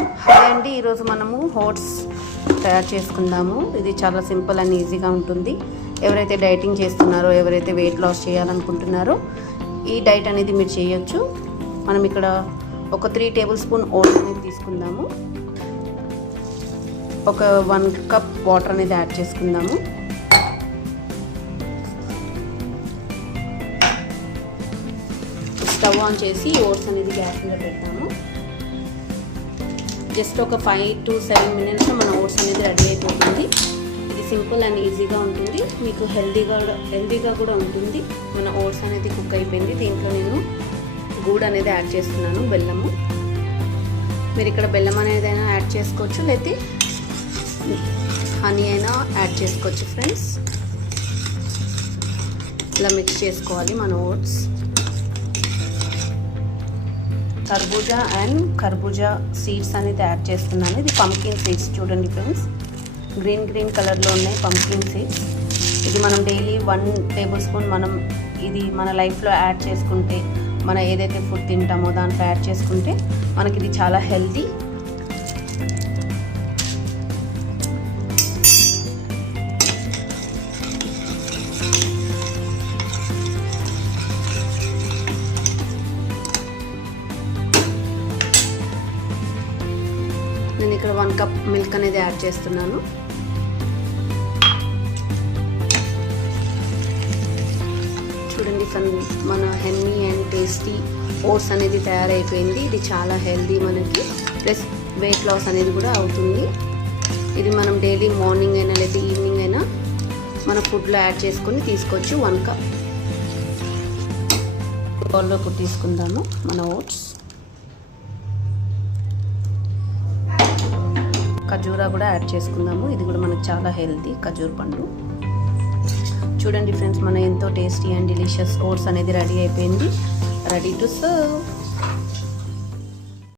Hi అండి, ఈరోజు మనము ఓట్స్ తయారు చేసుకుందాము. ఇది చాలా సింపుల్ అండ్ ఈజీగా ఉంటుంది. ఎవరైతే డైటింగ్ చేస్తున్నారో, ఎవరైతే వెయిట్ లాస్ చేయాలనుకుంటున్నారో ఈ డైట్ అనేది మీరు చేయొచ్చు. మనం ఇక్కడ ఒక 3 టేబుల్ స్పూన్ ఓట్స్ అనేది తీసుకుందాము. ఒక 1 కప్ వాటర్ అనేది యాడ్ చేసుకుందాము. స్టవ్ ఆన్ చేసి ఓట్స్ అనేది గ్యాస్ మీద పెడతాము. జస్ట్ ఒక 5 to 7 మినిట్స్లో మన ఓట్స్ అనేది రెడీ అయిపోతుంది. ఇది సింపుల్ అండ్ ఈజీగా ఉంటుంది, మీకు హెల్దీగా కూడా ఉంటుంది. మన ఓట్స్ అనేది కుక్ అయిపోయింది. దీంట్లో నేను గూడ్ అనేది యాడ్ చేస్తున్నాను, బెల్లము. మీరు ఇక్కడ బెల్లం అనేది అయినా యాడ్ చేసుకోవచ్చు, లేకపోతే హనీ అయినా యాడ్ చేసుకోవచ్చు ఫ్రెండ్స్. ఇలా మిక్స్ చేసుకోవాలి మన ఓట్స్. కర్బూజా సీడ్స్ అనేది యాడ్ చేస్తున్నాను. ఇది పంకిన్ సీడ్స్ చూడండి ఫ్రెండ్స్, గ్రీన్ కలర్లో ఉన్నాయి పంకిన్ సీడ్స్. ఇది మనం డైలీ 1 టేబుల్ స్పూన్ మనం ఇది మన లైఫ్లో యాడ్ చేసుకుంటే, మన ఏదైతే ఫుడ్ తింటామో దాంట్లో యాడ్ చేసుకుంటే మనకి ఇది చాలా హెల్తీ. నేను ఇక్కడ 1 కప్ మిల్క్ అనేది యాడ్ చేస్తున్నాను. చూడండి మన హెమ్మీ అండ్ టేస్టీ ఓట్స్ అనేది తయారైపోయింది. ఇది చాలా హెల్దీ మనకి, ప్లస్ వెయిట్ లాస్ అనేది కూడా అవుతుంది. ఇది మనం డైలీ మార్నింగ్ అయినా లేదా ఈవినింగ్ అయినా మన ఫుడ్లో యాడ్ చేసుకొని తీసుకోవచ్చు. 1 కప్ బౌల్లో తీసుకుందాము మన ఓట్స్. ఖజూరా కూడా యాడ్ చేసుకుందాము. ఇది కూడా మనకు చాలా హెల్తీ, ఖజూర్ పండు. చూడండి ఫ్రెండ్స్, మన ఎంతో టేస్టీ అండ్ డెలిషియస్ ఓట్స్ అనేది రెడీ అయిపోయింది. Ready to serve.